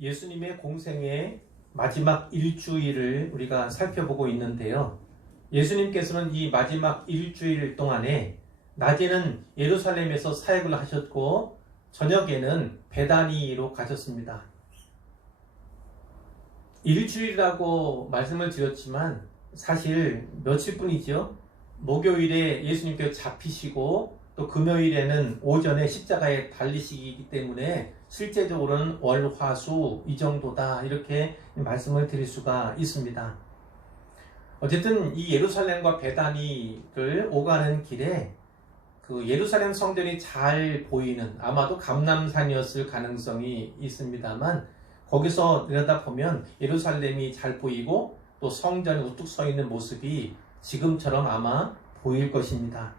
예수님의 공생의 마지막 일주일을 우리가 살펴보고 있는데요. 예수님께서는 이 마지막 일주일 동안에 낮에는 예루살렘에서 사역을 하셨고 저녁에는 베다니로 가셨습니다. 일주일이라고 말씀을 드렸지만 사실 며칠뿐이죠. 목요일에 예수님께서 잡히시고 또 금요일에는 오전에 십자가에 달리시기 때문에 실제적으로는 월, 화, 수 이 정도다 이렇게 말씀을 드릴 수가 있습니다. 어쨌든 이 예루살렘과 베다니를 오가는 길에 그 예루살렘 성전이 잘 보이는 아마도 감람산이었을 가능성이 있습니다만 거기서 내려다보면 예루살렘이 잘 보이고 또 성전이 우뚝 서 있는 모습이 지금처럼 아마 보일 것입니다.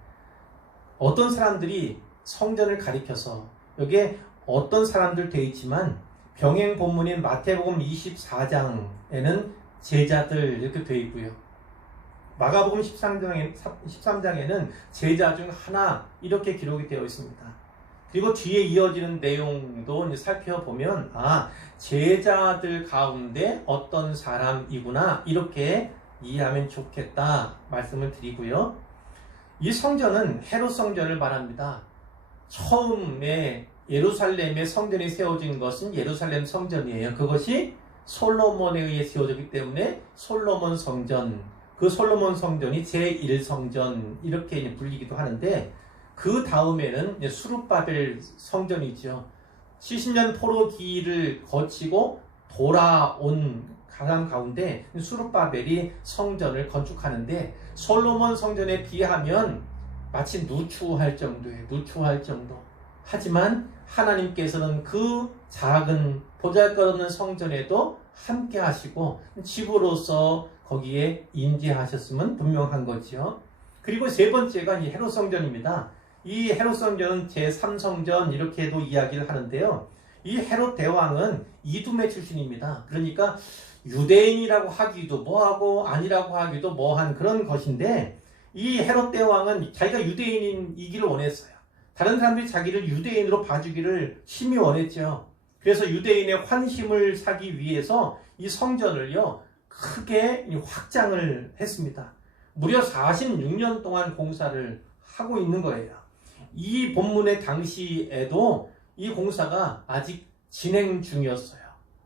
어떤 사람들이 성전을 가리켜서 여기에 어떤 사람들 되어 있지만 병행 본문인 마태복음 24장에는 제자들 이렇게 되어 있고요. 마가복음 13장에는 제자 중 하나 이렇게 기록이 되어 있습니다. 그리고 뒤에 이어지는 내용도 살펴보면 제자들 가운데 어떤 사람이구나 이렇게 이해하면 좋겠다 말씀을 드리고요. 이 성전은 헤롯 성전을 말합니다. 처음에 예루살렘의 성전이 세워진 것은 예루살렘 성전이에요. 그것이 솔로몬에 의해 세워졌기 때문에 솔로몬 성전, 그 솔로몬 성전이 제1성전 이렇게 불리기도 하는데 그 다음에는 수룹바벨 성전이죠. 70년 포로기를 거치고 돌아온 사람 가운데 수룹바벨이 성전을 건축하는데 솔로몬 성전에 비하면 마치 누추할 정도예요. 누추할 정도. 하지만 하나님께서는 그 작은 보잘것없는 성전에도 함께 하시고 집으로서 거기에 임재하셨으면 분명한 거죠. 그리고 세 번째가 이 헤롯 성전입니다. 이 헤롯 성전은 제3성전 이렇게도 이야기를 하는데요. 이 헤롯 대왕은 이두메 출신입니다. 그러니까 유대인이라고 하기도 뭐하고 아니라고 하기도 뭐한 그런 것인데 이 헤롯 대왕은 자기가 유대인이기를 원했어요. 다른 사람들이 자기를 유대인으로 봐주기를 심히 원했죠. 그래서 유대인의 환심을 사기 위해서 이 성전을요 크게 확장을 했습니다. 무려 46년 동안 공사를 하고 있는 거예요. 이 본문의 당시에도 이 공사가 아직 진행 중이었어요.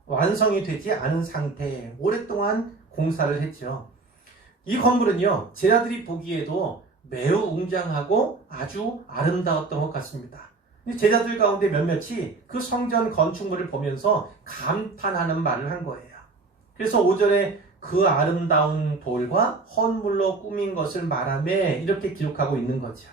완성이 되지 않은 상태에 오랫동안 공사를 했죠. 이 건물은요 제자들이 보기에도 매우 웅장하고 아주 아름다웠던 것 같습니다. 제자들 가운데 몇몇이 그 성전 건축물을 보면서 감탄하는 말을 한 거예요. 그래서 오전에 그 아름다운 돌과 헌물로 꾸민 것을 말하며 이렇게 기록하고 있는 거죠.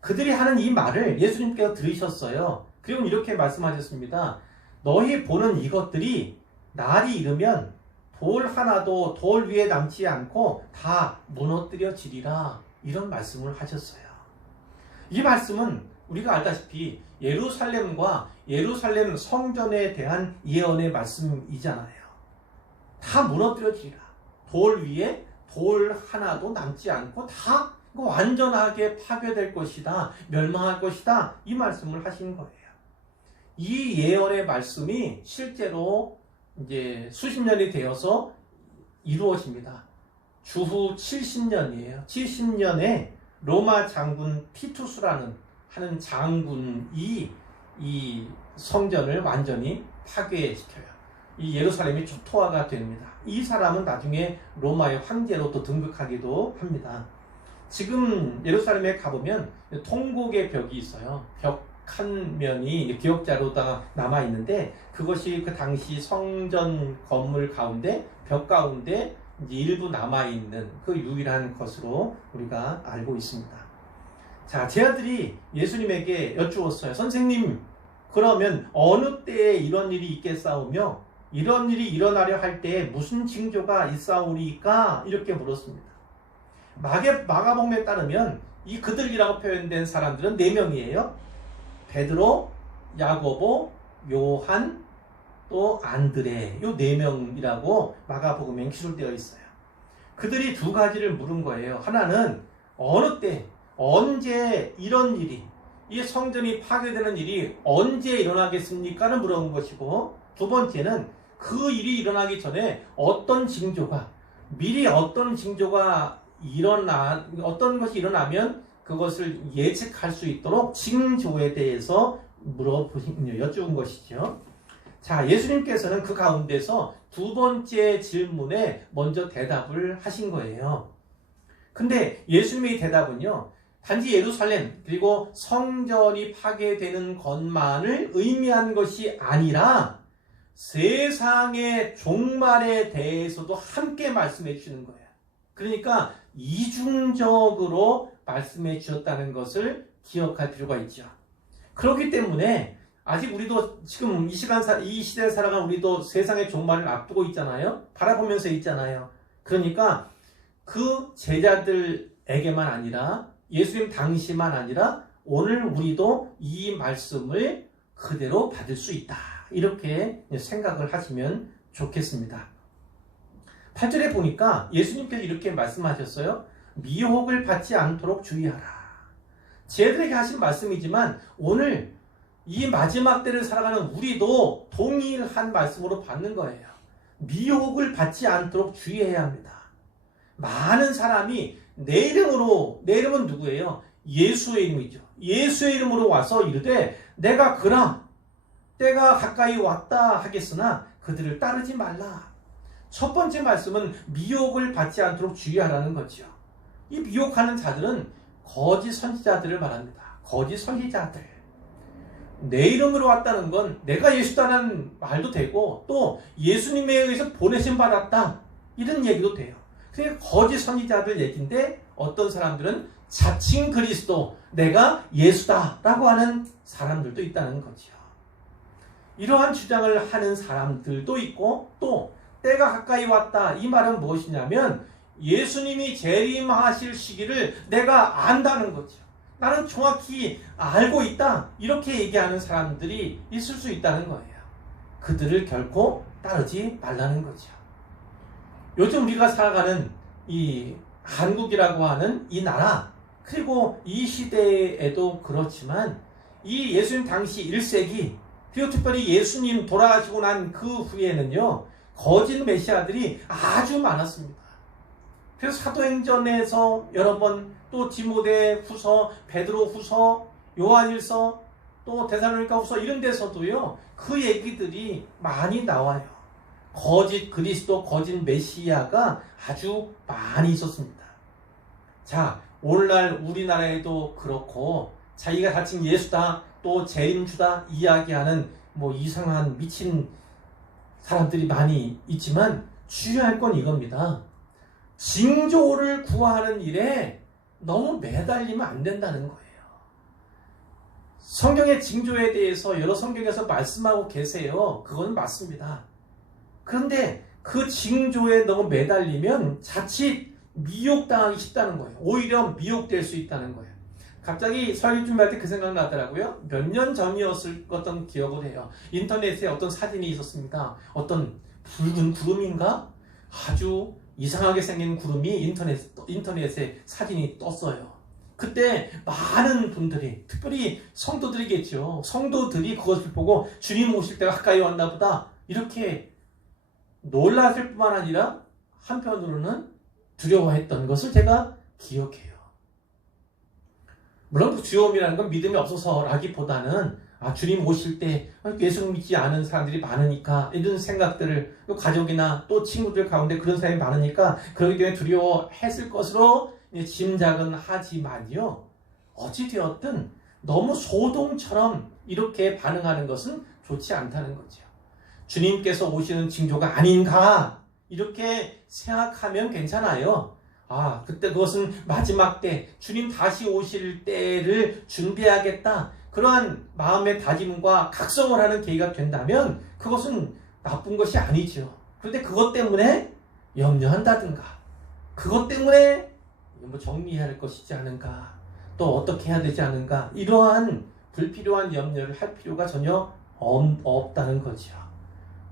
그들이 하는 이 말을 예수님께서 들으셨어요. 그리고 이렇게 말씀하셨습니다. 너희 보는 이것들이 날이 이르면 돌 하나도 돌 위에 남지 않고 다 무너뜨려지리라 이런 말씀을 하셨어요. 이 말씀은 우리가 알다시피 예루살렘과 예루살렘 성전에 대한 예언의 말씀이잖아요. 다 무너뜨려지리라. 돌 위에 돌 하나도 남지 않고 다 완전하게 파괴될 것이다. 멸망할 것이다. 이 말씀을 하신 거예요. 이 예언의 말씀이 실제로 이제 수십 년이 되어서 이루어집니다. 주후 70년이에요. 70년에 로마 장군 티투스라는 하는 장군이 이 성전을 완전히 파괴시켜요. 이 예루살렘이 초토화가 됩니다. 이 사람은 나중에 로마의 황제로 또 등극하기도 합니다. 지금 예루살렘에 가보면 통곡의 벽이 있어요. 벽 한 면이 기억자로 남아 있는데 그것이 그 당시 성전 건물 가운데 벽 가운데 일부 남아 있는 그 유일한 것으로 우리가 알고 있습니다. 자, 제자들이 예수님에게 여쭈었어요. 선생님, 그러면 어느 때에 이런 일이 있겠사오며 이런 일이 일어나려 할 때에 무슨 징조가 있사오리까? 이렇게 물었습니다. 마가복음에 따르면 이 그들이라고 표현된 사람들은 4명이에요. 베드로, 야고보, 요한, 또 안드레 요 4명이라고 마가복음에 기술되어 있어요. 그들이 두 가지를 물은 거예요. 하나는 어느 때 언제 이런 일이 이 성전이 파괴되는 일이 언제 일어나겠습니까를 물어본 것이고, 두 번째는 그 일이 일어나기 전에 미리 어떤 징조가 어떤 것이 일어나면 그것을 예측할 수 있도록 징조에 대해서 여쭈은 것이죠. 자, 예수님께서는 그 가운데서 두 번째 질문에 먼저 대답을 하신 거예요. 근데 예수님의 대답은요, 단지 예루살렘 그리고 성전이 파괴되는 것만을 의미한 것이 아니라 세상의 종말에 대해서도 함께 말씀해 주시는 거예요. 그러니까 이중적으로 말씀해 주셨다는 것을 기억할 필요가 있죠. 그렇기 때문에 아직 우리도 지금 이 시대에 살아가는 우리도 세상의 종말을 앞두고 있잖아요. 바라보면서 있잖아요. 그러니까 그 제자들에게만 아니라 예수님 당시만 아니라 오늘 우리도 이 말씀을 그대로 받을 수 있다. 이렇게 생각을 하시면 좋겠습니다. 8절에 보니까 예수님께서 이렇게 말씀하셨어요. 미혹을 받지 않도록 주의하라. 제들에게 하신 말씀이지만 오늘 이 마지막 때를 살아가는 우리도 동일한 말씀으로 받는 거예요. 미혹을 받지 않도록 주의해야 합니다. 많은 사람이 내 이름은 누구예요? 예수의 이름이죠. 예수의 이름으로 와서 이르되 내가 그라 때가 가까이 왔다 하겠으나 그들을 따르지 말라. 첫 번째 말씀은 미혹을 받지 않도록 주의하라는 거죠. 이 미혹하는 자들은 거짓 선지자들을 말합니다. 거짓 선지자들. 내 이름으로 왔다는 건 내가 예수다는 말도 되고 또 예수님에 의해서 보내심 받았다 이런 얘기도 돼요. 그러니까 거짓 선지자들 얘기인데 어떤 사람들은 자칭 그리스도, 내가 예수다라고 하는 사람들도 있다는 거죠. 이러한 주장을 하는 사람들도 있고 또 때가 가까이 왔다. 이 말은 무엇이냐면 예수님이 재림하실 시기를 내가 안다는 거죠. 나는 정확히 알고 있다. 이렇게 얘기하는 사람들이 있을 수 있다는 거예요. 그들을 결코 따르지 말라는 거죠. 요즘 우리가 살아가는 이 한국이라고 하는 이 나라 그리고 이 시대에도 그렇지만 이 예수님 당시 1세기 그리고 특별히 예수님 돌아가시고 난 그 후에는요 거짓 메시아들이 아주 많았습니다. 그래서 사도행전에서 여러 번 또 디모데 후서, 베드로 후서, 요한일서, 또 데살로니가 후서 이런 데서도요 그 얘기들이 많이 나와요. 거짓 그리스도, 거짓 메시아가 아주 많이 있었습니다. 자, 오늘날 우리나라에도 그렇고 자기가 자칭 예수다, 또 재림주다 이야기하는 뭐 이상한 미친 사람들이 많이 있지만 주의할 건 이겁니다. 징조를 구하는 일에 너무 매달리면 안 된다는 거예요. 성경의 징조에 대해서 여러 성경에서 말씀하고 계세요. 그건 맞습니다. 그런데 그 징조에 너무 매달리면 자칫 미혹당하기 쉽다는 거예요. 오히려 미혹될 수 있다는 거예요. 갑자기 설교 준비할 때 그 생각 나더라고요. 몇 년 전이었을 것던 기억을 해요. 인터넷에 어떤 사진이 있었습니다. 어떤 붉은 구름인가? 아주 이상하게 생긴 구름이 인터넷에 사진이 떴어요. 그때 많은 분들이, 특별히 성도들이겠죠. 성도들이 그것을 보고 주님 오실 때가 가까이 왔나 보다. 이렇게 놀랐을 뿐만 아니라 한편으로는 두려워했던 것을 제가 기억해요. 물론 그 두려움이라는 건 믿음이 없어서라기보다는 주님 오실 때 예수 믿지 않은 사람들이 많으니까 이런 생각들을 가족이나 또 친구들 가운데 그런 사람이 많으니까 그러기 때문에 두려워했을 것으로 짐작은 하지만요. 어찌되었든 너무 소동처럼 이렇게 반응하는 것은 좋지 않다는 거죠. 주님께서 오시는 징조가 아닌가 이렇게 생각하면 괜찮아요. 그때 그것은 마지막 때 주님 다시 오실 때를 준비하겠다. 그러한 마음의 다짐과 각성을 하는 계기가 된다면 그것은 나쁜 것이 아니죠. 그런데 그것 때문에 염려한다든가 그것 때문에 뭐 정리해야 할 것이지 않은가 또 어떻게 해야 되지 않은가 이러한 불필요한 염려를 할 필요가 전혀 없다는 거죠.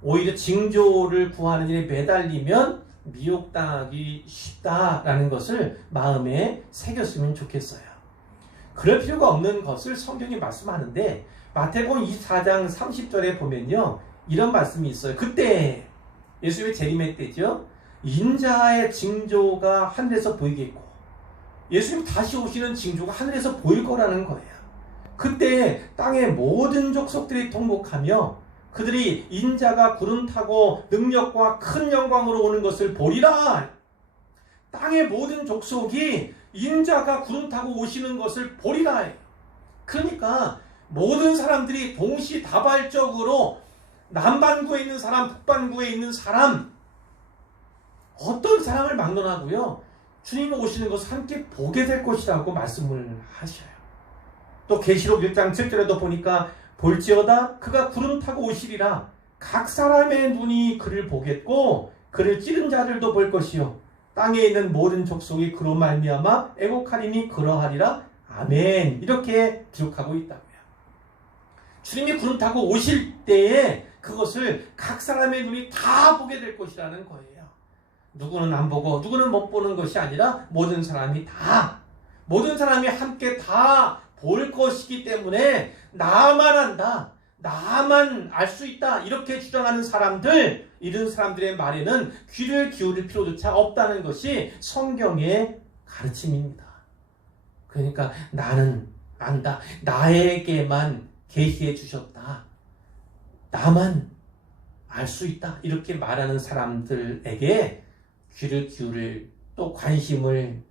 오히려 징조를 구하는 일에 매달리면 미혹당하기 쉽다라는 것을 마음에 새겼으면 좋겠어요. 그럴 필요가 없는 것을 성경이 말씀하는데 마태복음 24장 30절에 보면요. 이런 말씀이 있어요. 그때 예수님의 재림의 때죠. 인자의 징조가 하늘에서 보이겠고 예수님 다시 오시는 징조가 하늘에서 보일 거라는 거예요. 그때 땅의 모든 족속들이 통곡하며 그들이 인자가 구름 타고 능력과 큰 영광으로 오는 것을 보리라. 땅의 모든 족속이 인자가 구름 타고 오시는 것을 보리라. 그러니까 모든 사람들이 동시다발적으로 남반구에 있는 사람, 북반구에 있는 사람, 어떤 사람을 막론하고요. 주님 오시는 것을 함께 보게 될 것이라고 말씀을 하셔요. 또 계시록 1장 7절에도 보니까 볼지어다 그가 구름 타고 오시리라. 각 사람의 눈이 그를 보겠고 그를 찌른 자들도 볼 것이요 땅에 있는 모든 족속이 그로 말미암아 애곡하리니 그러하리라. 아멘. 이렇게 기록하고 있다고요. 주님이 구름 타고 오실 때에 그것을 각 사람의 눈이 다 보게 될 것이라는 거예요. 누구는 안 보고 누구는 못 보는 것이 아니라 모든 사람이 함께 다 볼 것이기 때문에 나만 안다, 나만 알 수 있다 이렇게 주장하는 사람들, 이런 사람들의 말에는 귀를 기울일 필요조차 없다는 것이 성경의 가르침입니다. 그러니까 나는 안다, 나에게만 계시해 주셨다, 나만 알 수 있다 이렇게 말하는 사람들에게 귀를 기울일 또 관심을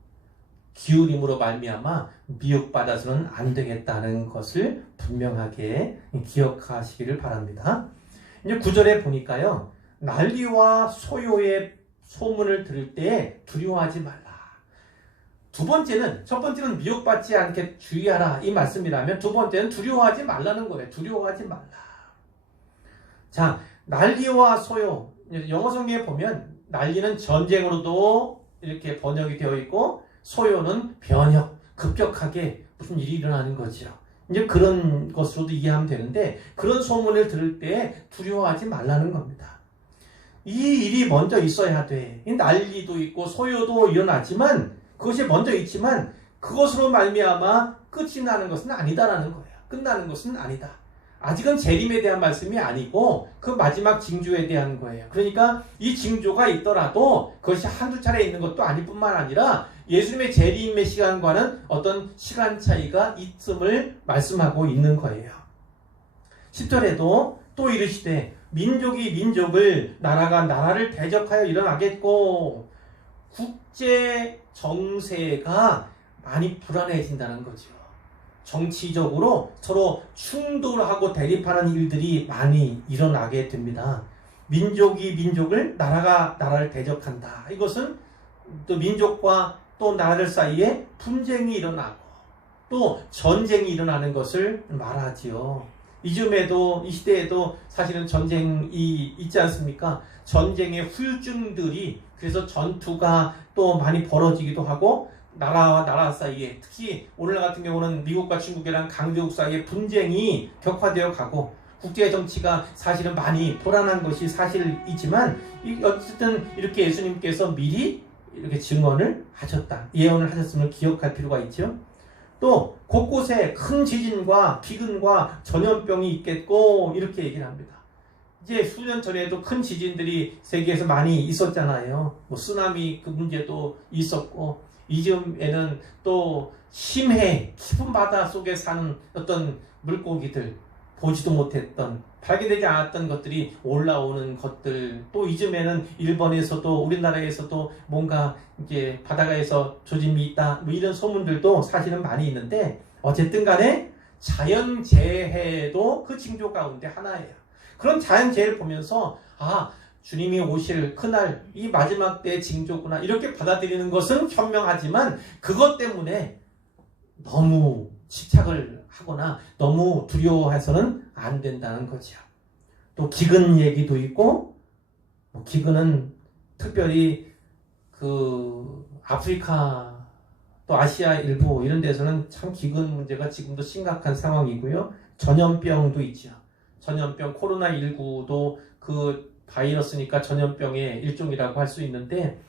기울임으로 말미암아 미혹받아서는 안 되겠다는 것을 분명하게 기억하시기를 바랍니다. 이제 9절에 보니까요. 난리와 소요의 소문을 들을 때 두려워하지 말라. 첫 번째는 미혹받지 않게 주의하라 이 말씀이라면 두 번째는 두려워하지 말라는 거예요. 두려워하지 말라. 자, 난리와 소요. 영어 성경에 보면 난리는 전쟁으로도 이렇게 번역이 되어 있고 소요는 변혁, 급격하게 무슨 일이 일어나는 거죠. 이제 그런 것으로도 이해하면 되는데 그런 소문을 들을 때 두려워하지 말라는 겁니다. 이 일이 먼저 있어야 돼. 난리도 있고 소요도 일어나지만 그것이 먼저 있지만 그것으로 말미암아 끝이 나는 것은 아니다라는 거예요. 끝나는 것은 아니다. 아직은 재림에 대한 말씀이 아니고 그 마지막 징조에 대한 거예요. 그러니까 이 징조가 있더라도 그것이 한두 차례 있는 것도 아닐 뿐만 아니라 예수님의 재림의 시간과는 어떤 시간 차이가 있음을 말씀하고 있는 거예요. 10절에도 또 이르시되 민족이 민족을 나라가 나라를 대적하여 일어나겠고 국제 정세가 많이 불안해진다는 거죠. 정치적으로 서로 충돌하고 대립하는 일들이 많이 일어나게 됩니다. 민족이 민족을, 나라가 나라를 대적한다. 이것은 또 민족과 또 나라들 사이에 분쟁이 일어나고 또 전쟁이 일어나는 것을 말하지요. 이 시대에도 사실은 전쟁이 있지 않습니까? 전쟁의 후유증들이 그래서 전투가 또 많이 벌어지기도 하고 나라와 나라 사이에 특히 오늘날 같은 경우는 미국과 중국이랑 강대국 사이에 분쟁이 격화되어 가고 국제 정치가 사실은 많이 불안한 것이 사실이지만 어쨌든 이렇게 예수님께서 미리 이렇게 증언을 하셨다. 예언을 하셨음을 기억할 필요가 있죠. 또 곳곳에 큰 지진과 기근과 전염병이 있겠고 이렇게 얘기를 합니다. 이제 수년 전에도 큰 지진들이 세계에서 많이 있었잖아요. 쓰나미 그 문제도 있었고 이즈음에는 또 심해 깊은 바다 속에 사는 어떤 물고기들 보지도 못했던 발견되지 않았던 것들이 올라오는 것들 또 이즈음에는 일본에서도 우리나라에서도 뭔가 이제 바닷가에서 조짐이 있다 뭐 이런 소문들도 사실은 많이 있는데 어쨌든 간에 자연재해도 그 징조 가운데 하나예요. 그런 자연재해를 보면서 주님이 오실 그날 이 마지막 때의 징조구나 이렇게 받아들이는 것은 현명하지만 그것 때문에 너무 집착을 하거나 너무 두려워해서는 안 된다는 거죠. 또 기근 얘기도 있고 기근은 특별히 그 아프리카 또 아시아 일부 이런 데서는 참 기근 문제가 지금도 심각한 상황이고요. 전염병도 있죠. 전염병 코로나19도 그 바이러스니까 전염병의 일종이라고 할 수 있는데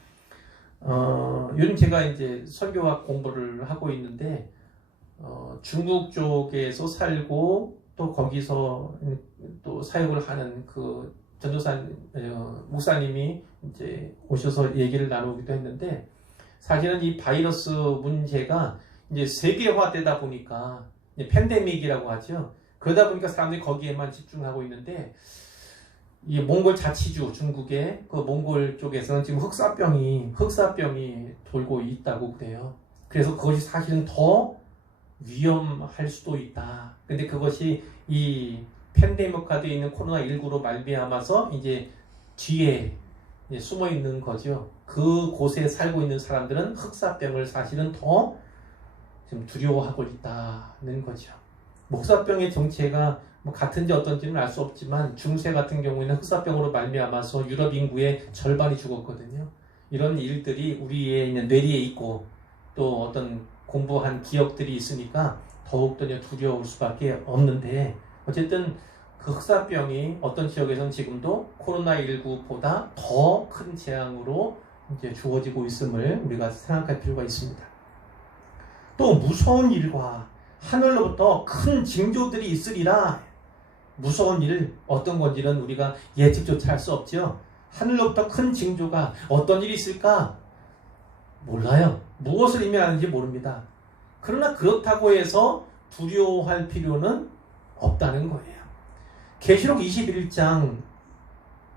요즘 제가 이제 선교학 공부를 하고 있는데 중국 쪽에서 살고 또 거기서 또 사역을 하는 그 전도사 목사님이 이제 오셔서 얘기를 나누기도 했는데, 사실은 이 바이러스 문제가 이제 세계화되다 보니까 이제 팬데믹이라고 하죠. 그러다 보니까 사람들이 거기에만 집중하고 있는데, 이 몽골 자치주 중국의 그 몽골 쪽에서는 지금 흑사병이 돌고 있다고 그래요. 그래서 그것이 사실은 더 위험할 수도 있다. 근데 그것이 이 팬데믹화되어 있는 코로나19로 말미암아서 이제 뒤에 이제 숨어 있는 거죠. 그 곳에 살고 있는 사람들은 흑사병을 사실은 더 지금 두려워하고 있다는 거죠. 목사병의 정체가 뭐 같은지 어떤지는 알 수 없지만 중세 같은 경우에는 흑사병으로 말미암아서 유럽 인구의 절반이 죽었거든요. 이런 일들이 우리의 뇌리에 있고 또 어떤 공부한 기억들이 있으니까 더욱더 두려울 수밖에 없는데, 어쨌든 그 흑사병이 어떤 지역에서는 지금도 코로나19보다 더 큰 재앙으로 이제 주어지고 있음을 우리가 생각할 필요가 있습니다. 또 무서운 일과 하늘로부터 큰 징조들이 있으리라. 무서운 일 어떤 건지는 우리가 예측조차 할 수 없죠. 하늘로부터 큰 징조가 어떤 일이 있을까? 몰라요. 무엇을 의미하는지 모릅니다. 그러나 그렇다고 해서 두려워할 필요는 없다는 거예요. 계시록 21장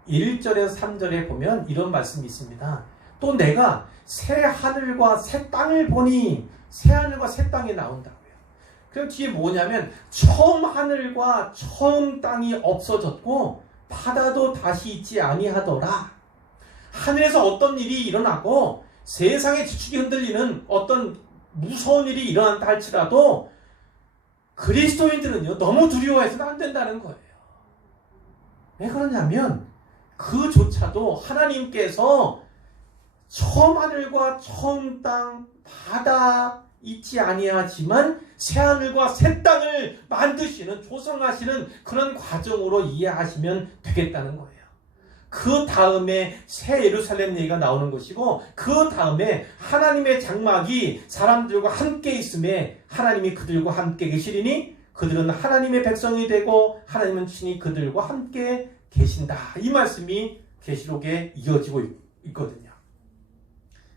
1절에서 3절에 보면 이런 말씀이 있습니다. 또 내가 새 하늘과 새 땅을 보니, 새 하늘과 새 땅이 나온다고요. 그럼 뒤에 뭐냐면 처음 하늘과 처음 땅이 없어졌고 바다도 다시 있지 아니하더라. 하늘에서 어떤 일이 일어나고 세상의 지축이 흔들리는 어떤 무서운 일이 일어난다 할지라도 그리스도인들은요 너무 두려워해서는 안 된다는 거예요. 왜 그러냐면 그조차도 하나님께서 처음 하늘과 처음 땅, 바다 있지 아니하지만 새 하늘과 새 땅을 만드시는, 조성하시는 그런 과정으로 이해하시면 되겠다는 거예요. 그 다음에 새 예루살렘 얘기가 나오는 것이고, 그 다음에 하나님의 장막이 사람들과 함께 있음에 하나님이 그들과 함께 계시리니 그들은 하나님의 백성이 되고 하나님은 친히 그들과 함께 계신다. 이 말씀이 계시록에 이어지고 있거든요.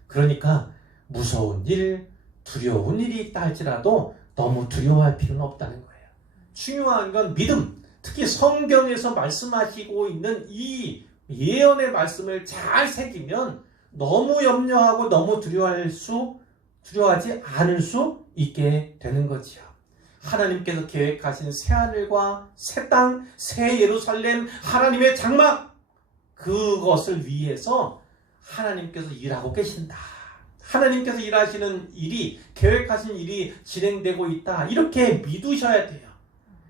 그러니까 무서운 일, 두려운 일이 있다 할지라도 너무 두려워할 필요는 없다는 거예요. 중요한 건 믿음, 특히 성경에서 말씀하시고 있는 이 예언의 말씀을 잘 새기면 너무 염려하고 너무 두려워하지 않을 수 있게 되는 거지요. 하나님께서 계획하신 새 하늘과 새 땅, 새 예루살렘, 하나님의 장막, 그것을 위해서 하나님께서 일하고 계신다. 하나님께서 일하시는 일이, 계획하신 일이 진행되고 있다. 이렇게 믿으셔야 돼요.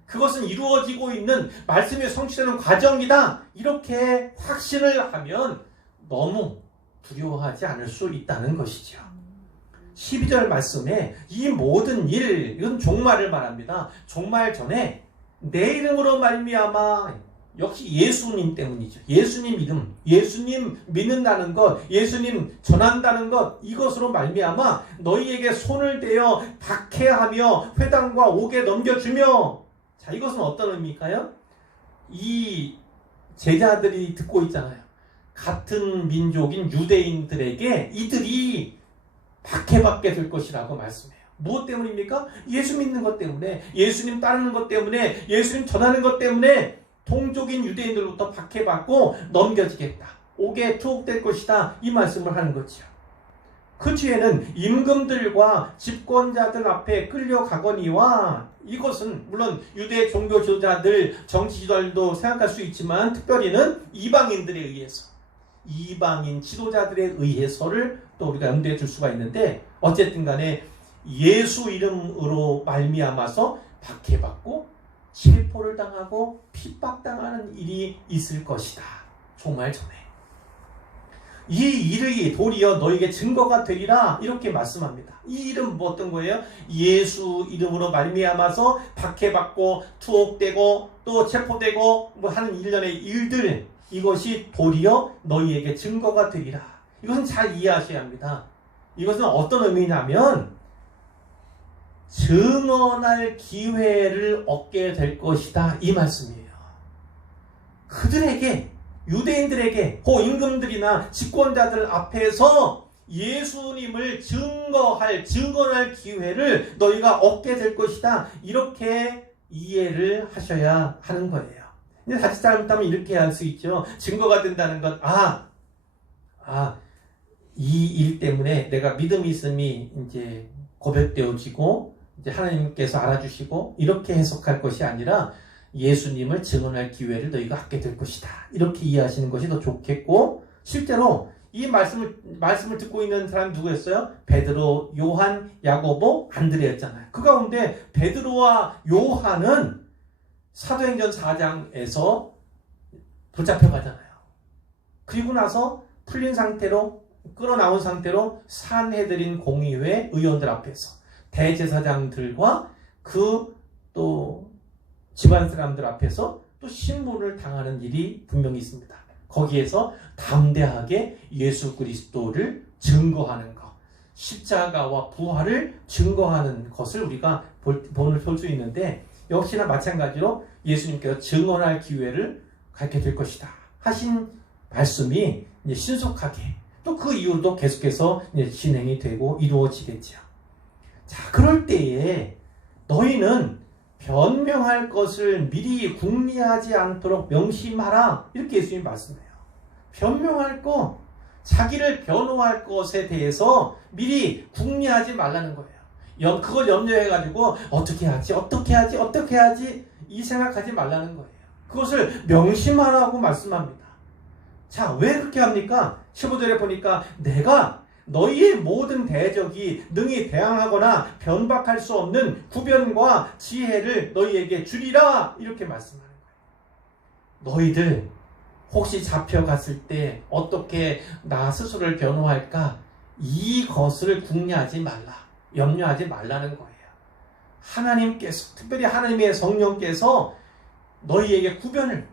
그것은 이루어지고 있는 말씀이 성취되는 과정이다. 이렇게 확신을 하면 너무 두려워하지 않을 수 있다는 것이죠. 12절 말씀에 이 모든 일, 이건 종말을 말합니다. 종말 전에 내 이름으로 말미암아, 역시 예수님 때문이죠. 예수님 이름, 예수님 믿는다는 것, 예수님 전한다는 것, 이것으로 말미암아 너희에게 손을 대어 박해하며 회당과 옥에 넘겨주며. 자, 이것은 어떤 의미일까요? 이 제자들이 듣고 있잖아요. 같은 민족인 유대인들에게 이들이 박해받게 될 것이라고 말씀해요. 무엇 때문입니까? 예수 믿는 것 때문에, 예수님 따르는 것 때문에, 예수님 전하는 것 때문에 동족인 유대인들로부터 박해받고 넘겨지겠다. 옥에 투옥될 것이다. 이 말씀을 하는 거죠. 그 뒤에는 임금들과 집권자들 앞에 끌려가거니와, 이것은 물론 유대 종교 지도자들, 정치 지도자들도 생각할 수 있지만 특별히는 이방인들에 의해서, 이방인 지도자들에 의해서를 또 우리가 염두에 둘 수가 있는데, 어쨌든 간에 예수 이름으로 말미암아서 박해받고 체포를 당하고 핍박당하는 일이 있을 것이다. 종말 전에. 이 일이 도리어 너에게 증거가 되리라. 이렇게 말씀합니다. 이 이름 뭐 어떤 거예요? 예수 이름으로 말미암아서 박해받고 투옥되고 또 체포되고 뭐 하는 일련의 일들, 이것이 도리어 너희에게 증거가 되리라. 이것은 잘 이해하셔야 합니다. 이것은 어떤 의미냐면 증언할 기회를 얻게 될 것이다. 이 말씀이에요. 그들에게, 유대인들에게, 임금들이나 집권자들 앞에서 예수님을 증언할 기회를 너희가 얻게 될 것이다. 이렇게 이해를 하셔야 하는 거예요. 근데 자칫 잘못하면 이렇게 할 수 있죠. 증거가 된다는 것, 이 일 때문에 내가 믿음이 있음이 이제 고백되어지고, 이제 하나님께서 알아주시고, 이렇게 해석할 것이 아니라 예수님을 증언할 기회를 너희가 갖게 될 것이다. 이렇게 이해하시는 것이 더 좋겠고, 실제로 이 말씀을 듣고 있는 사람이 누구였어요? 베드로, 요한, 야고보, 안드레였잖아요. 그 가운데 베드로와 요한은 사도행전 4장에서 붙잡혀가잖아요. 그리고 나서 풀린 상태로, 끌어나온 상태로 산헤드린 공의회 의원들 앞에서 대제사장들과 그 또 집안 사람들 앞에서 또 신문을 당하는 일이 분명히 있습니다. 거기에서 담대하게 예수 그리스도를 증거하는 것, 십자가와 부활을 증거하는 것을 우리가 볼 수 있는데, 역시나 마찬가지로 예수님께서 증언할 기회를 갖게 될 것이다 하신 말씀이 이제 신속하게 또 그 이후로도 계속해서 이제 진행이 되고 이루어지겠죠. 자, 그럴 때에 너희는 변명할 것을 미리 궁리하지 않도록 명심하라. 이렇게 예수님이 말씀해요. 변명할 것, 자기를 변호할 것에 대해서 미리 궁리하지 말라는 거예요. 그걸 염려해가지고 어떻게 하지 이 생각하지 말라는 거예요. 그것을 명심하라고 말씀합니다. 자, 왜 그렇게 합니까? 15절에 보니까 내가 너희의 모든 대적이 능히 대항하거나 변박할 수 없는 구변과 지혜를 너희에게 주리라. 이렇게 말씀하는 거예요. 너희들 혹시 잡혀갔을 때 어떻게 나 스스로를 변호할까? 이것을 궁리하지 말라. 염려하지 말라는 거예요. 하나님께서, 특별히 하나님의 성령께서 너희에게 구변을,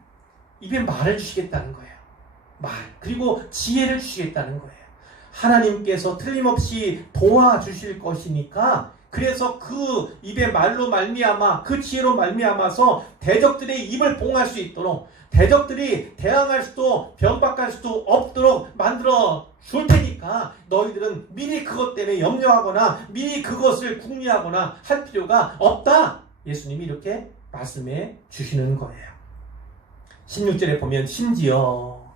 입에 말을 주시겠다는 거예요. 그리고 지혜를 주시겠다는 거예요. 하나님께서 틀림없이 도와주실 것이니까, 그래서 그 입의 말로 말미암아, 그 지혜로 말미암아서 대적들의 입을 봉할 수 있도록, 대적들이 대항할 수도 변박할 수도 없도록 만들어 줄 테니까 너희들은 미리 그것 때문에 염려하거나 미리 그것을 궁리하거나 할 필요가 없다. 예수님이 이렇게 말씀해 주시는 거예요. 16절에 보면 심지어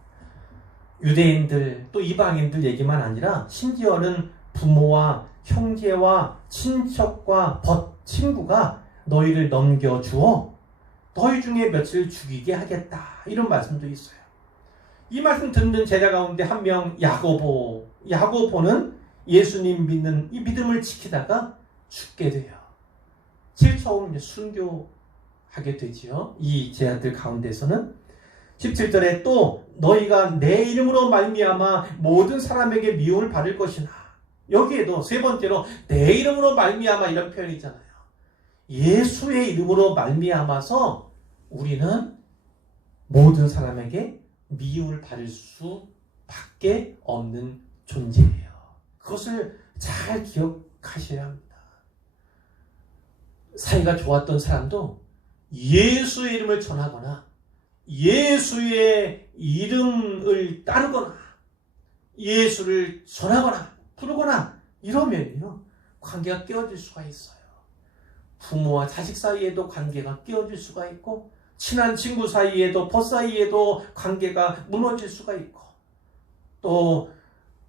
유대인들 또 이방인들 얘기만 아니라 심지어는 부모와 형제와 친척과 친구가 너희를 넘겨주어 너희 중에 며칠 죽이게 하겠다. 이런 말씀도 있어요. 이 말씀 듣는 제자 가운데 한 명 야고보는 예수님 믿는 이 믿음을 지키다가 죽게 돼요. 제일 처음 순교하게 되지요. 이 제자들 가운데서는 17절에 또 너희가 내 이름으로 말미암아 모든 사람에게 미움을 받을 것이나, 여기에도 세 번째로 내 이름으로 말미암아 이런 표현이 있잖아요. 예수의 이름으로 말미암아서 우리는 모든 사람에게 미움을 받을 수밖에 없는 존재예요. 그것을 잘 기억하셔야 합니다. 사이가 좋았던 사람도 예수의 이름을 전하거나 예수의 이름을 따르거나 예수를 전하거나 부르거나 이러면요, 관계가 깨어질 수가 있어요. 부모와 자식 사이에도 관계가 깨어질 수가 있고, 친한 친구 사이에도 벗 사이에도 관계가 무너질 수가 있고, 또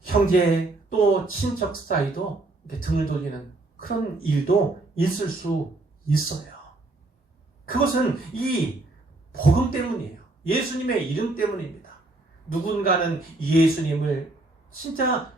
형제 또 친척 사이도 이렇게 등을 돌리는 그런 일도 있을 수 있어요. 그것은 이 복음 때문이에요. 예수님의 이름 때문입니다. 누군가는 예수님을 진짜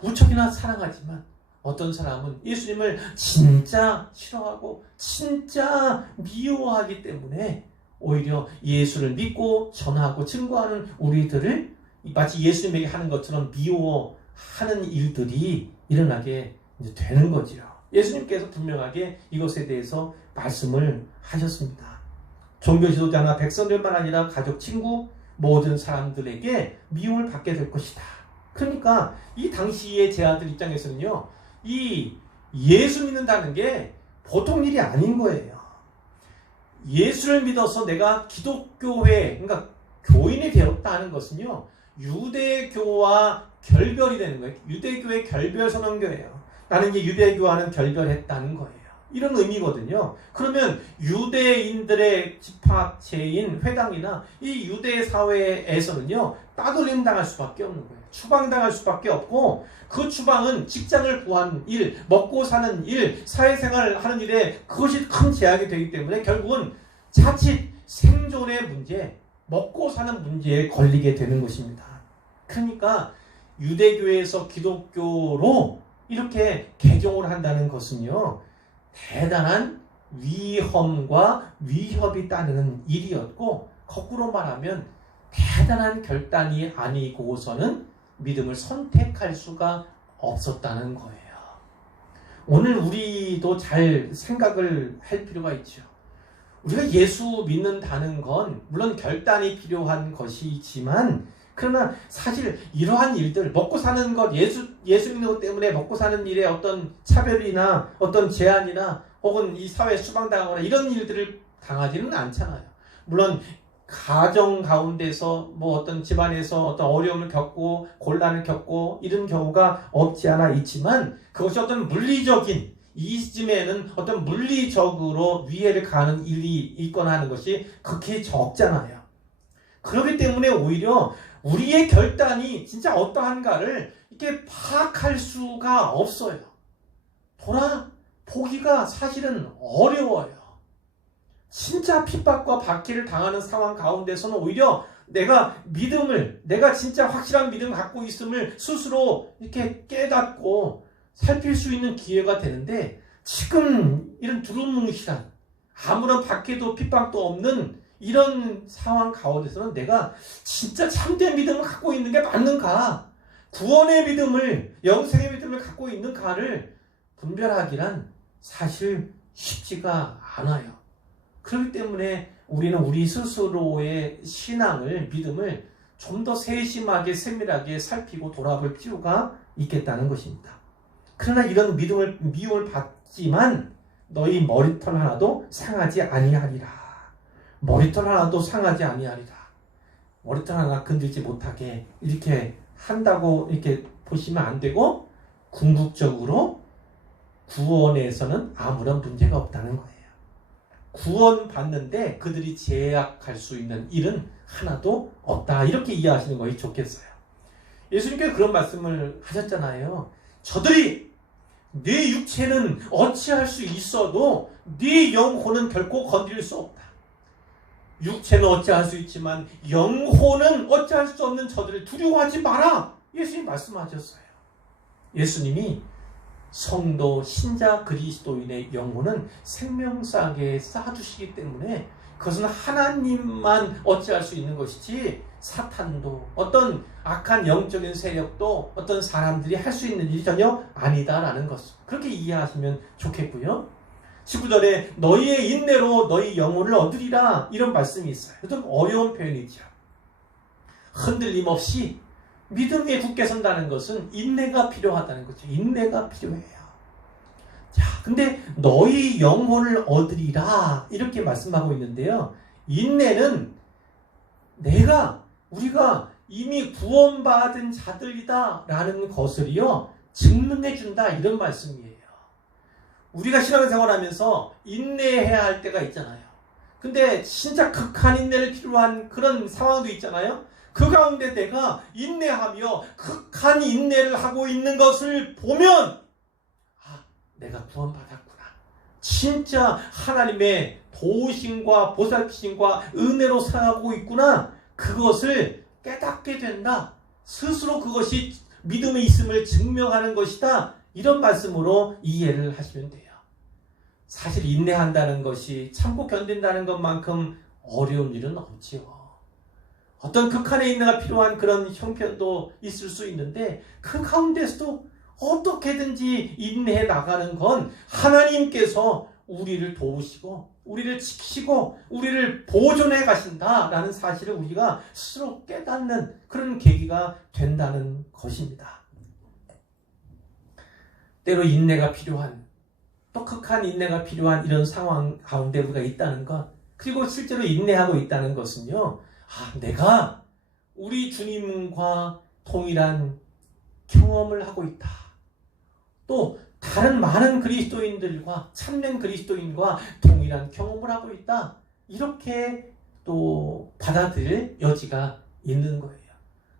무척이나 사랑하지만 어떤 사람은 예수님을 진짜 싫어하고 진짜 미워하기 때문에 오히려 예수를 믿고 전하고 증거하는 우리들을 마치 예수님에게 하는 것처럼 미워하는 일들이 일어나게 되는 거지요. 예수님께서 분명하게 이것에 대해서 말씀을 하셨습니다. 종교 지도자나 백성들만 아니라 가족, 친구, 모든 사람들에게 미움을 받게 될 것이다. 그러니까 이 당시의 제자들 입장에서는요, 이 예수 믿는다는 게 보통 일이 아닌 거예요. 예수를 믿어서 내가 기독교회, 그러니까 교인이 되었다는 것은요, 유대교와 결별이 되는 거예요. 유대교의 결별 선언교예요. 나는 이제 유대교와는 결별했다는 거예요. 이런 의미거든요. 그러면 유대인들의 집합체인 회당이나 이 유대 사회에서는요, 따돌림 당할 수밖에 없는 거예요. 추방당할 수밖에 없고, 그 추방은 직장을 구하는 일, 먹고 사는 일, 사회생활을 하는 일에 그것이 큰 제약이 되기 때문에 결국은 자칫 생존의 문제, 먹고 사는 문제에 걸리게 되는 것입니다. 그러니까 유대교에서 기독교로 이렇게 개종을 한다는 것은요, 대단한 위험과 위협이 따르는 일이었고, 거꾸로 말하면 대단한 결단이 아니고서는 믿음을 선택할 수가 없었다는 거예요. 오늘 우리도 잘 생각을 할 필요가 있죠. 우리가 예수 믿는다는 건 물론 결단이 필요한 것이지만, 그러나 사실 이러한 일들, 먹고 사는 것, 예수 믿는 것 때문에 먹고 사는 일에 어떤 차별이나 어떤 제한이나 혹은 이 사회에 수방당하거나 이런 일들을 당하지는 않잖아요. 물론 가정 가운데서 뭐 어떤 집안에서 어떤 어려움을 겪고 곤란을 겪고 이런 경우가 없지 않아 있지만, 그것이 어떤 물리적인, 이쯤에는 어떤 물리적으로 위해를 가하는 일이 있거나 하는 것이 극히 적잖아요. 그렇기 때문에 오히려 우리의 결단이 진짜 어떠한가를 이렇게 파악할 수가 없어요. 돌아보기가 사실은 어려워요. 진짜 핍박과 박해를 당하는 상황 가운데서는 오히려 내가 믿음을, 내가 진짜 확실한 믿음을 갖고 있음을 스스로 이렇게 깨닫고 살필 수 있는 기회가 되는데, 지금 이런 두루뭉실한 아무런 박해도 핍박도 없는 이런 상황 가운데서는 내가 진짜 참된 믿음을 갖고 있는 게 맞는가, 구원의 믿음을, 영생의 믿음을 갖고 있는가를 분별하기란 사실 쉽지가 않아요. 그렇기 때문에 우리는 우리 스스로의 신앙을, 믿음을 좀 더 세심하게 세밀하게 살피고 돌아볼 필요가 있겠다는 것입니다. 그러나 이런 미움을 받지만 너희 머리털 하나도 상하지 아니하리라. 머리털 하나도 상하지 아니하리라. 머리털 하나 건들지 못하게 이렇게 한다고 이렇게 보시면 안 되고, 궁극적으로 구원에서는 아무런 문제가 없다는 거예요. 구원받는데 그들이 제약할 수 있는 일은 하나도 없다. 이렇게 이해하시는 것이 좋겠어요. 예수님께서 그런 말씀을 하셨잖아요. 저들이 네 육체는 어찌할 수 있어도 네 영혼은 결코 건드릴 수 없다. 육체는 어찌할 수 있지만 영혼은 어찌할 수 없는 저들을 두려워하지 마라. 예수님이 말씀하셨어요. 예수님이 성도, 신자 그리스도인의 영혼은 생명상에 쌓아두시기 때문에 그것은 하나님만 어찌할 수 있는 것이지, 사탄도 어떤 악한 영적인 세력도 어떤 사람들이 할 수 있는 일이 전혀 아니다라는 것을 그렇게 이해하시면 좋겠고요. 19절에 너희의 인내로 너희 영혼을 얻으리라, 이런 말씀이 있어요. 좀 어려운 표현이죠. 흔들림 없이 믿음에 굳게 선다는 것은 인내가 필요하다는 거죠. 인내가 필요해요. 자, 근데 너희 영혼을 얻으리라 이렇게 말씀하고 있는데요. 인내는 우리가 이미 구원받은 자들이다 라는 것을요 증명해준다, 이런 말씀이에요. 우리가 신앙생활 하면서 인내해야 할 때가 있잖아요. 근데 진짜 극한 인내를 필요한 그런 상황도 있잖아요. 그 가운데 내가 인내하며 극한 인내를 하고 있는 것을 보면, 아, 내가 구원받았구나. 진짜 하나님의 도우심과 보살피심과 은혜로 살아가고 있구나. 그것을 깨닫게 된다. 스스로 그것이 믿음에 있음을 증명하는 것이다. 이런 말씀으로 이해를 하시면 돼요. 사실 인내한다는 것이 참고 견딘다는 것만큼 어려운 일은 없지요. 어떤 극한의 인내가 필요한 그런 형편도 있을 수 있는데, 그 가운데서도 어떻게든지 인내해 나가는 건 하나님께서 우리를 도우시고 우리를 지키시고 우리를 보존해 가신다라는 사실을 우리가 스스로 깨닫는 그런 계기가 된다는 것입니다. 때로 인내가 필요한 또 극한 인내가 필요한 이런 상황 가운데 우리가 있다는 것, 그리고 실제로 인내하고 있다는 것은요, 내가 우리 주님과 동일한 경험을 하고 있다. 또 다른 많은 그리스도인들과 참된 그리스도인과 동일한 경험을 하고 있다. 이렇게 또 받아들일 여지가 있는 거예요.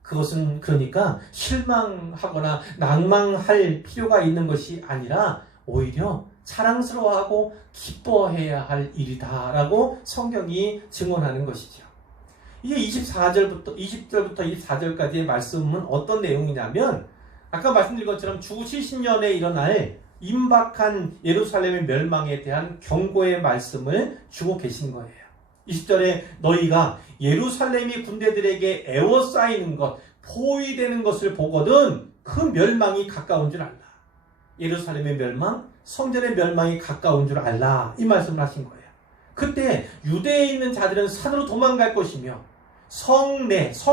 그것은 그러니까 실망하거나 낭망할 필요가 있는 것이 아니라 오히려 자랑스러워하고 기뻐해야 할 일이다라고 성경이 증언하는 것이죠. 이게 20절부터 24절까지의 말씀은 어떤 내용이냐면, 아까 말씀드린 것처럼 주 70년에 일어날 임박한 예루살렘의 멸망에 대한 경고의 말씀을 주고 계신 거예요. 20절에 너희가 예루살렘이 군대들에게 에워싸이는 것, 포위되는 것을 보거든 그 멸망이 가까운 줄 알라. 예루살렘의 멸망, 성전의 멸망이 가까운 줄 알라. 이 말씀을 하신 거예요. 그때 유대에 있는 자들은 산으로 도망갈 것이며 성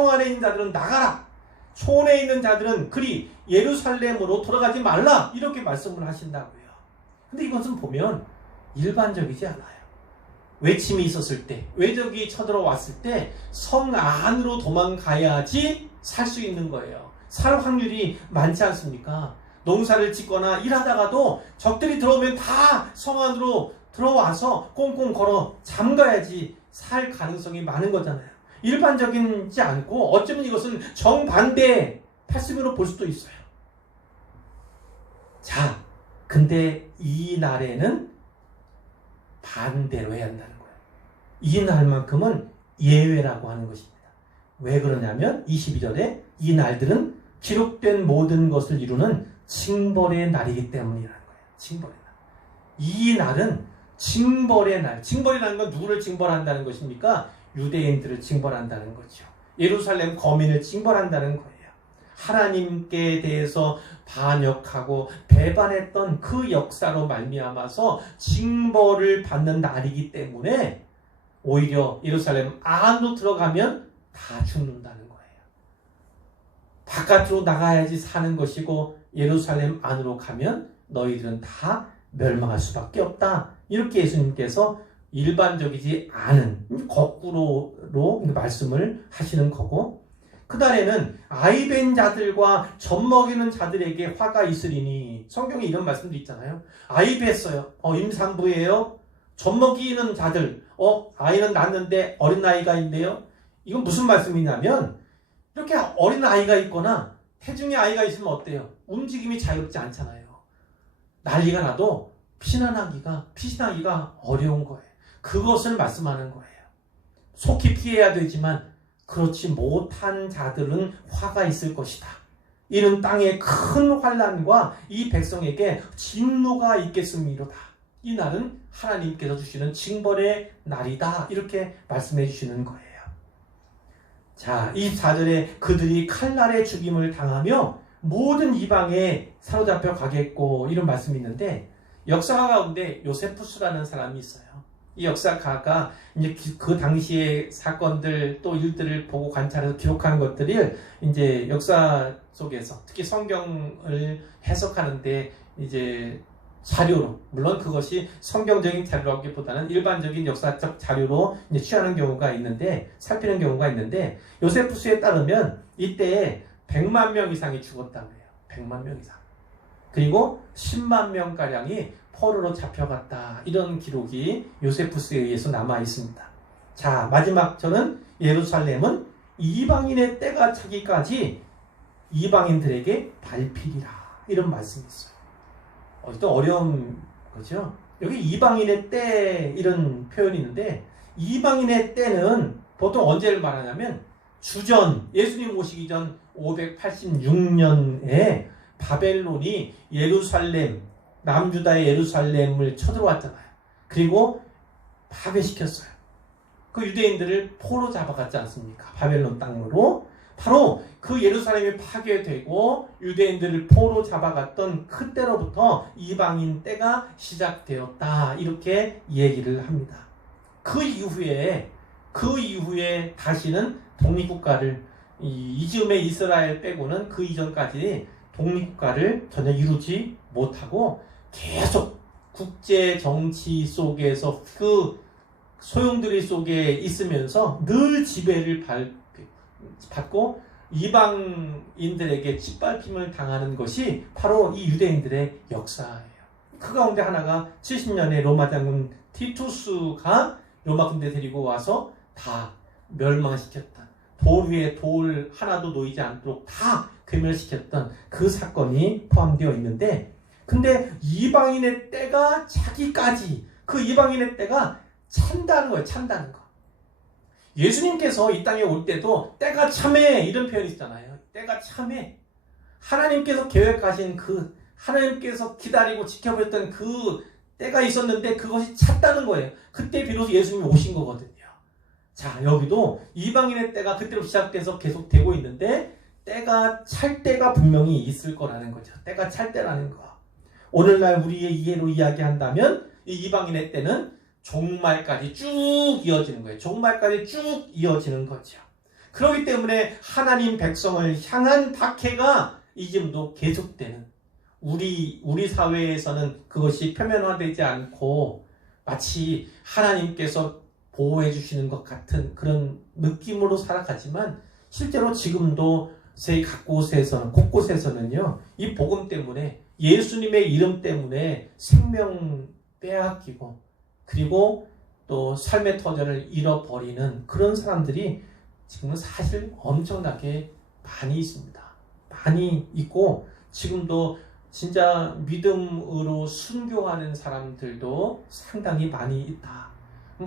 안에 있는 자들은 나가라. 초원에 있는 자들은 그리 예루살렘으로 돌아가지 말라. 이렇게 말씀을 하신다고요. 근데 이것은 보면 일반적이지 않아요. 외침이 있었을 때, 외적이 쳐들어왔을 때 성 안으로 도망가야지 살 수 있는 거예요. 살 확률이 많지 않습니까? 농사를 짓거나 일하다가도 적들이 들어오면 다 성 안으로 들어와서 꽁꽁 걸어 잠가야지 살 가능성이 많은 거잖아요. 일반적이지 않고 어쩌면 이것은 정반대의 패스미로 볼 수도 있어요. 자, 근데 이 날에는 반대로 해야 한다는 거예요. 이 날만큼은 예외라고 하는 것입니다. 왜 그러냐면 22절에 이 날들은 기록된 모든 것을 이루는 징벌의 날이기 때문이라는 거예요. 징벌의 날. 이 날은 징벌의 날. 징벌이라는 건 누구를 징벌한다는 것입니까? 유대인들을 징벌한다는 거죠. 예루살렘 거민을 징벌한다는 거예요. 하나님께 대해서 반역하고 배반했던 그 역사로 말미암아서 징벌을 받는 날이기 때문에 오히려 예루살렘 안으로 들어가면 다 죽는다는 거예요. 바깥으로 나가야지 사는 것이고 예루살렘 안으로 가면 너희들은 다 멸망할 수밖에 없다. 이렇게 예수님께서 일반적이지 않은 거꾸로로 말씀을 하시는 거고, 그날에는 아이벤 자들과 젖먹이는 자들에게 화가 있으리니, 성경에 이런 말씀도 있잖아요. 아이벤했어요. 임산부예요. 젖먹이는 자들. 아이는 낳았는데 어린 아이가 있네요. 이건 무슨 말씀이냐면, 이렇게 어린 아이가 있거나 태중의 아이가 있으면 어때요? 움직임이 자유롭지 않잖아요. 난리가 나도 피신하기가 어려운 거예요. 그것을 말씀하는 거예요. 속히 피해야 되지만 그렇지 못한 자들은 화가 있을 것이다. 이는 땅에 큰 환난과 이 백성에게 진노가 있겠음이로다. 이 날은 하나님께서 주시는 징벌의 날이다. 이렇게 말씀해 주시는 거예요. 자, 24절에 그들이 칼날에 죽임을 당하며 모든 이방에 사로잡혀 가겠고, 이런 말씀이 있는데, 역사가 가운데 요세푸스라는 사람이 있어요. 이 역사가가 이제 그 당시의 사건들 또 일들을 보고 관찰해서 기록하는 것들을 이제 역사 속에서 특히 성경을 해석하는데 이제 자료로, 물론 그것이 성경적인 자료라기보다는 일반적인 역사적 자료로 이제 취하는 경우가 있는데, 살피는 경우가 있는데, 요세푸스에 따르면 이때 100만 명 이상이 죽었다고 해요. 100만 명 이상. 그리고 10만 명가량이 포로로 잡혀갔다. 이런 기록이 요세푸스에 의해서 남아 있습니다. 자, 마지막 저는 예루살렘은 이방인의 때가 차기까지 이방인들에게 밟히리라. 이런 말씀이 있어요. 또 어려운 거죠. 여기 이방인의 때 이런 표현이 있는데, 이방인의 때는 보통 언제를 말하냐면 주전, 예수님 오시기 전 586년에 바벨론이 예루살렘, 남유다의 예루살렘을 쳐들어왔잖아요. 그리고 파괴시켰어요. 그 유대인들을 포로 잡아갔지 않습니까? 바벨론 땅으로. 바로 그 예루살렘이 파괴되고 유대인들을 포로 잡아갔던 그때로부터 이방인 때가 시작되었다. 이렇게 얘기를 합니다. 그 이후에 다시는 독립국가를, 이즈음의 이스라엘 빼고는 그 이전까지 독립국가를 전혀 이루지 못하고 계속 국제 정치 속에서 그 소용돌이 속에 있으면서 늘 지배를 받고 이방인들에게 짓밟힘을 당하는 것이 바로 이 유대인들의 역사예요. 그 가운데 하나가 70년에 로마 장군 티투스가 로마 군대 데리고 와서 다 멸망시켰던, 돌 위에 돌 하나도 놓이지 않도록 다 괴멸시켰던 그 사건이 포함되어 있는데, 근데 이방인의 때가 자기까지, 그 이방인의 때가 찬다는 거예요. 찬다는 거. 예수님께서 이 땅에 올 때도 때가 참해, 이런 표현이 있잖아요. 때가 참해. 하나님께서 계획하신 그, 하나님께서 기다리고 지켜보셨던 그 때가 있었는데 그것이 찼다는 거예요. 그때 비로소 예수님이 오신 거거든요. 자, 여기도 이방인의 때가 그때로 시작돼서 계속 되고 있는데, 때가 찰 때가 분명히 있을 거라는 거죠. 때가 찰 때라는 거. 오늘날 우리의 이해로 이야기한다면 이 이방인의 때는 종말까지 쭉 이어지는 거예요. 종말까지 쭉 이어지는 거죠. 그렇기 때문에 하나님 백성을 향한 박해가 이제도 계속되는, 우리 사회에서는 그것이 표면화되지 않고 마치 하나님께서 보호해 주시는 것 같은 그런 느낌으로 살아가지만, 실제로 지금도 제 곳곳에서는요, 이 복음 때문에, 예수님의 이름 때문에 생명 빼앗기고, 그리고 또 삶의 터전을 잃어버리는 그런 사람들이 지금은 사실 엄청나게 많이 있습니다. 많이 있고, 지금도 진짜 믿음으로 순교하는 사람들도 상당히 많이 있다.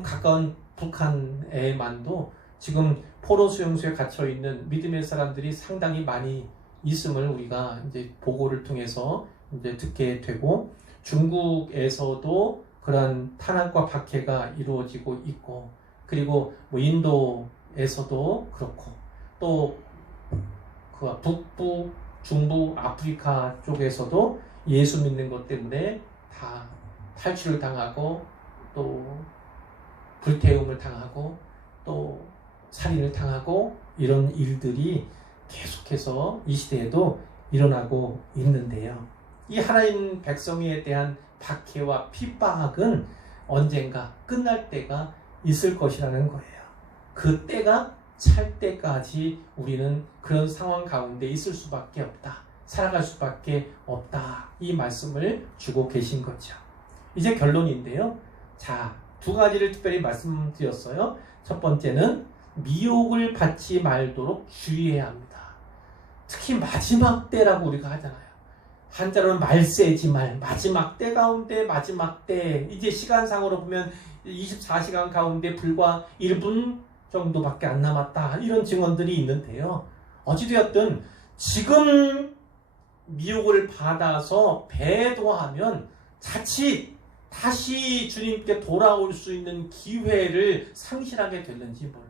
가까운 북한에만도 지금 포로 수용소에 갇혀 있는 믿음의 사람들이 상당히 많이 있음을 우리가 이제 보고를 통해서 이제 듣게 되고, 중국에서도 그런 탄압과 박해가 이루어지고 있고, 그리고 뭐 인도에서도 그렇고, 또 그 북부, 중부, 아프리카 쪽에서도 예수 믿는 것 때문에 다 탈출을 당하고, 또 불태움을 당하고, 또 살인을 당하고, 이런 일들이 계속해서 이 시대에도 일어나고 있는데요. 이 하나님 백성에 대한 박해와 핍박은 언젠가 끝날 때가 있을 것이라는 거예요. 그 때가 찰 때까지 우리는 그런 상황 가운데 있을 수밖에 없다. 살아갈 수밖에 없다. 이 말씀을 주고 계신 거죠. 이제 결론인데요. 자, 두 가지를 특별히 말씀드렸어요. 첫 번째는 미혹을 받지 말도록 주의해야 합니다. 특히 마지막 때라고 우리가 하잖아요. 한자로는 말세지 말, 마지막 때 가운데 마지막 때, 이제 시간상으로 보면 24시간 가운데 불과 1분 정도밖에 안 남았다, 이런 증언들이 있는데요. 어찌되었든 지금 미혹을 받아서 배도하면 자칫 다시 주님께 돌아올 수 있는 기회를 상실하게 됐는지 몰라요.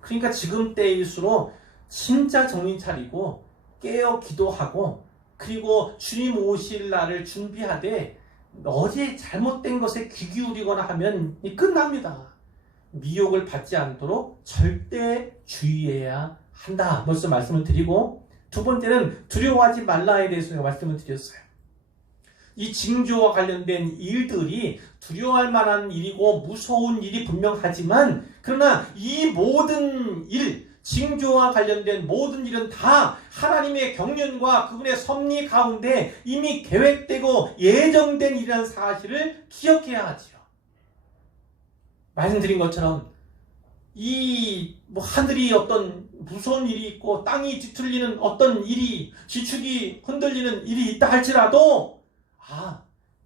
그러니까 지금 때일수록 진짜 정신 차리고 깨어 기도하고, 그리고 주님 오실 날을 준비하되, 어제 잘못된 것에 귀 기울이거나 하면 끝납니다. 미혹을 받지 않도록 절대 주의해야 한다. 벌써 말씀을 드리고, 두 번째는 두려워하지 말라에 대해서 말씀을 드렸어요. 이 징조와 관련된 일들이 두려워할 만한 일이고 무서운 일이 분명하지만, 그러나 이 모든 일, 징조와 관련된 모든 일은 다 하나님의 경륜과 그분의 섭리 가운데 이미 계획되고 예정된 일이라는 사실을 기억해야 하지요. 말씀드린 것처럼 이 하늘이 어떤 무서운 일이 있고 땅이 뒤틀리는 어떤 일이, 지축이 흔들리는 일이 있다 할지라도,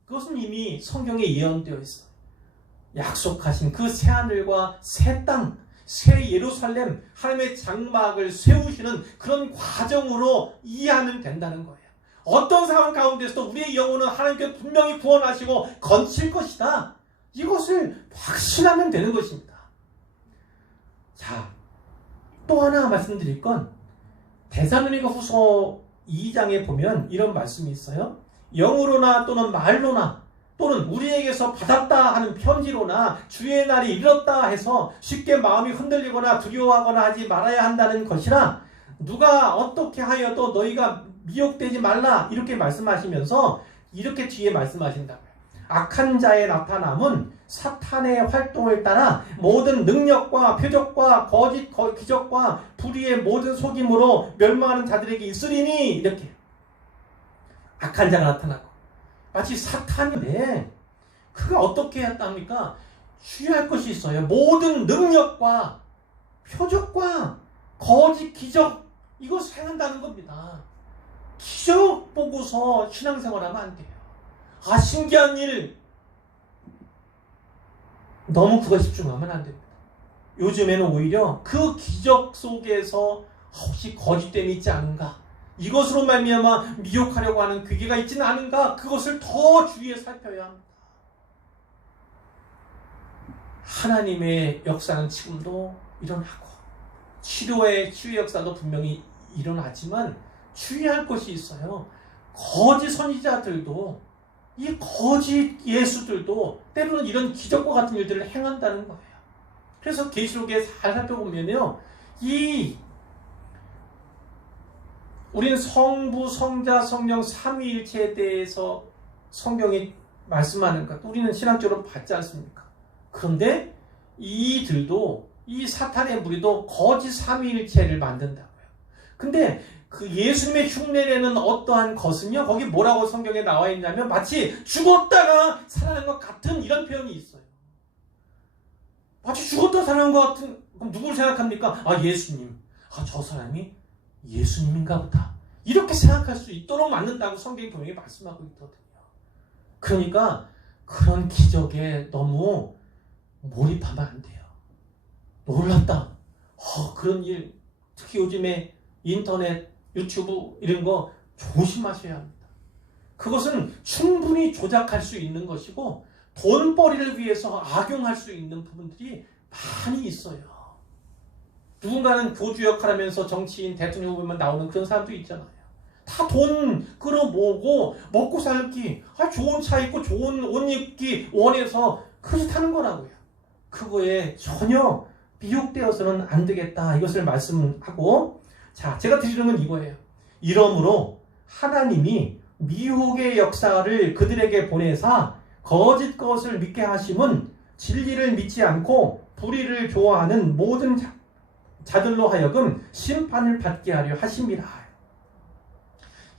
그것은 이미 성경에 예언되어 있어요. 약속하신 그 새하늘과 새 땅, 새 예루살렘, 하나님의 장막을 세우시는 그런 과정으로 이해하면 된다는 거예요. 어떤 상황 가운데서도 우리의 영혼은 하나님께 분명히 구원하시고 건칠 것이다. 이것을 확신하면 되는 것입니다. 자, 또 하나 말씀드릴 건, 데살로니가 후서 2장에 보면 이런 말씀이 있어요. 영으로나 또는 말로나 또는 우리에게서 받았다 하는 편지로나 주의 날이 이르렀다 해서 쉽게 마음이 흔들리거나 두려워하거나 하지 말아야 한다는 것이라, 누가 어떻게 하여도 너희가 미혹되지 말라, 이렇게 말씀하시면서 이렇게 뒤에 말씀하신다고요. 악한 자의 나타남은 사탄의 활동을 따라 모든 능력과 표적과 거짓 기적과 불의의 모든 속임으로 멸망하는 자들에게 있으리니, 이렇게 악한 자가 나타나고 마치 사탄인데, 그가 어떻게 했답니까? 주의할 것이 있어요. 모든 능력과 표적과 거짓 기적, 이것을 행한다는 겁니다. 기적 보고서 신앙생활하면 안 돼요. 아, 신기한 일, 너무 그거 집중하면 안 됩니다. 요즘에는 오히려 그 기적 속에서 혹시 거짓됨이 있지 않은가, 이것으로 말미암아 미혹하려고 하는 괴계가 있지는 않은가, 그것을 더 주의해 살펴야 합니다. 하나님의 역사는 지금도 일어나고 치료의 역사도 분명히 일어나지만 주의할 것이 있어요. 거짓 선지자들도, 이 거짓 예수들도 때로는 이런 기적과 같은 일들을 행한다는 거예요. 그래서 계시록에 잘 살펴보면요, 우리는 성부, 성자, 성령 삼위일체에 대해서 성경이 말씀하는 것, 우리는 신학적으로 받지 않습니까? 그런데 이들도, 이 사탄의 무리도 거짓 삼위일체를 만든다고요. 근데 그 예수님의 흉내내는 어떠한 것은요, 거기 뭐라고 성경에 나와 있냐면 마치 죽었다가 살아난 것 같은, 이런 표현이 있어요. 마치 죽었다가 살아난 것 같은. 그럼 누구를 생각합니까? 아, 예수님. 아, 저 사람이 예수님인가 보다, 이렇게 생각할 수 있도록 만든다고 성경이 분명히 말씀하고 있거든요. 그러니까 그런 기적에 너무 몰입하면 안 돼요. 놀랍다, 그런 일, 특히 요즘에 인터넷, 유튜브 이런 거 조심하셔야 합니다. 그것은 충분히 조작할 수 있는 것이고 돈벌이를 위해서 악용할 수 있는 부분들이 많이 있어요. 누군가는 교주 역할하면서 정치인, 대통령 후보만 나오는 그런 사람도 있잖아요. 다 돈 끌어모으고 먹고 살기, 좋은 차 입고 좋은 옷 입기 원해서 그렇게 타는 거라고요. 그거에 전혀 미혹되어서는 안 되겠다, 이것을 말씀하고, 자, 제가 드리는 건 이거예요. 이러므로 하나님이 미혹의 역사를 그들에게 보내사 거짓 것을 믿게 하심은 진리를 믿지 않고 불의를 좋아하는 모든 자들로 하여금 심판을 받게 하려 하심이라.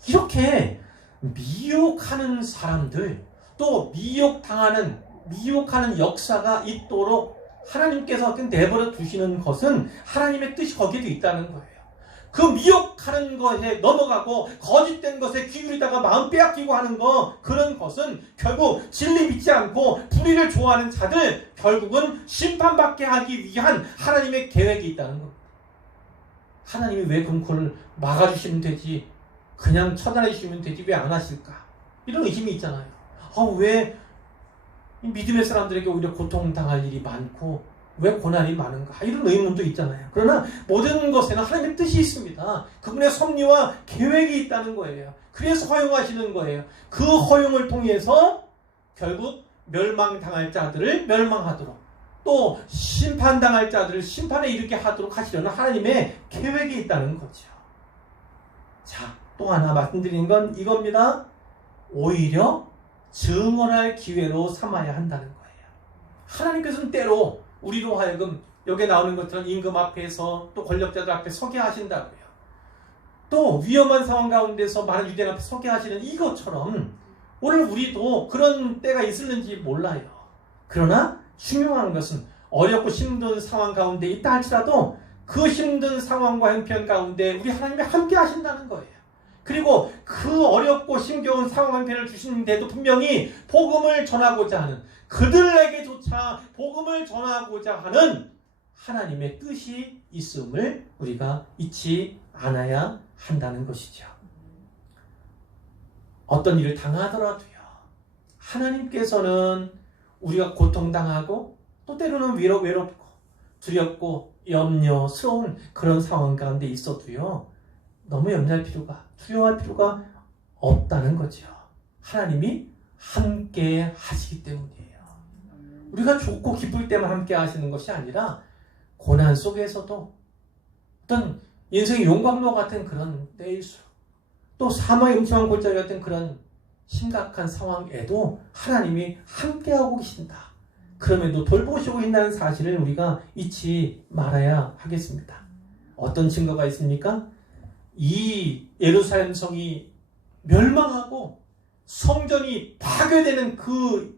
이렇게 미혹하는 사람들, 또 미혹하는 역사가 있도록 하나님께서 내버려 두시는 것은 하나님의 뜻이 거기에도 있다는 거예요. 그 미혹하는 것에 넘어가고 거짓된 것에 기울이다가 마음 빼앗기고 하는 그런 것은 결국 진리 믿지 않고 불의를 좋아하는 자들, 결국은 심판받게 하기 위한 하나님의 계획이 있다는 겁니다. 하나님이 왜 그럼 그걸 막아주시면 되지, 그냥 처단해 주시면 되지, 왜 안 하실까, 이런 의심이 있잖아요. 왜 믿음의 사람들에게 오히려 고통당할 일이 많고 왜 고난이 많은가, 이런 의문도 있잖아요. 그러나 모든 것에는 하나님의 뜻이 있습니다. 그분의 섭리와 계획이 있다는 거예요. 그래서 허용하시는 거예요. 그 허용을 통해서 결국 멸망당할 자들을 멸망하도록, 또 심판당할 자들을 심판에 이르게 하도록 하시려는 하나님의 계획이 있다는 거죠. 자, 또 하나 말씀드리는 건 이겁니다. 오히려 증언할 기회로 삼아야 한다는 거예요. 하나님께서는 때로 우리로 하여금 여기에 나오는 것처럼 임금 앞에서, 또 권력자들 앞에 서게 하신다고요. 또 위험한 상황 가운데서 많은 유대인 앞에 서게 하시는 이것처럼 오늘 우리도 그런 때가 있을는지 몰라요. 그러나 중요한 것은 어렵고 힘든 상황 가운데 있다 할지라도 그 힘든 상황과 형편 가운데 우리 하나님이 함께 하신다는 거예요. 그리고 그 어렵고 힘겨운 상황 형편을 주시는데도 분명히 복음을 전하고자 하는, 그들에게조차 복음을 전하고자 하는 하나님의 뜻이 있음을 우리가 잊지 않아야 한다는 것이죠. 어떤 일을 당하더라도요, 하나님께서는 우리가 고통당하고 또 때로는 외롭고 두렵고 염려스러운 그런 상황 가운데 있어도요, 너무 염려할 필요가, 두려워할 필요가 없다는 거죠. 하나님이 함께 하시기 때문이에요. 우리가 좋고 기쁠 때만 함께 하시는 것이 아니라 고난 속에서도 어떤 인생의 용광로 같은 그런 때일수록, 또 사망의 음침한 골짜기 같은 그런 심각한 상황에도 하나님이 함께하고 계신다. 그럼에도 돌보시고 있다는 사실을 우리가 잊지 말아야 하겠습니다. 어떤 증거가 있습니까? 이 예루살렘 성이 멸망하고 성전이 파괴되는 그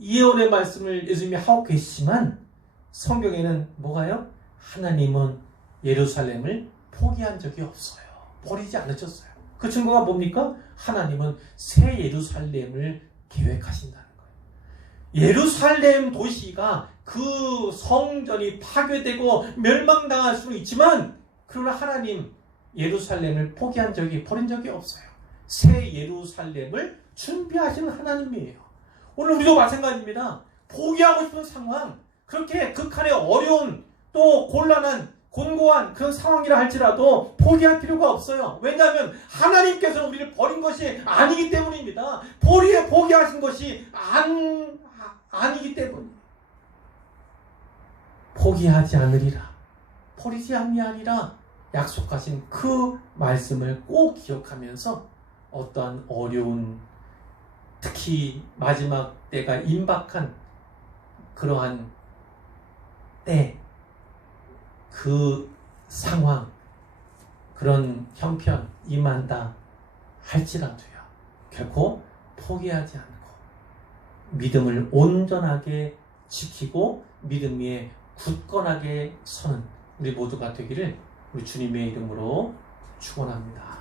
예언의 말씀을 예수님이 하고 계시지만 성경에는 뭐가요? 하나님은 예루살렘을 포기한 적이 없어요. 버리지 않으셨어요. 그 증거가 뭡니까? 하나님은 새 예루살렘을 계획하신다는 거예요. 예루살렘 도시가 그 성전이 파괴되고 멸망당할 수는 있지만 그러나 하나님 예루살렘을 포기한 적이 버린 적이 없어요. 새 예루살렘을 준비하시는 하나님이에요. 오늘 우리도 마찬가지입니다. 포기하고 싶은 상황, 그렇게 극한의 어려운 또 곤란한 곤고한 그런 상황이라 할지라도 포기할 필요가 없어요. 왜냐하면 하나님께서는 우리를 버린 것이 아니기 때문입니다. 포기하신 것이 아니기 때문이에요. 포기하지 않으리라, 버리지 아니하리라 약속하신 그 말씀을 꼭 기억하면서 어떠한 어려운, 특히 마지막 때가 임박한 그러한 때, 그 상황, 그런 형편 임한다 할지라도요, 결코 포기하지 않고 믿음을 온전하게 지키고 믿음 위에 굳건하게 서는 우리 모두가 되기를 우리 주님의 이름으로 축원합니다.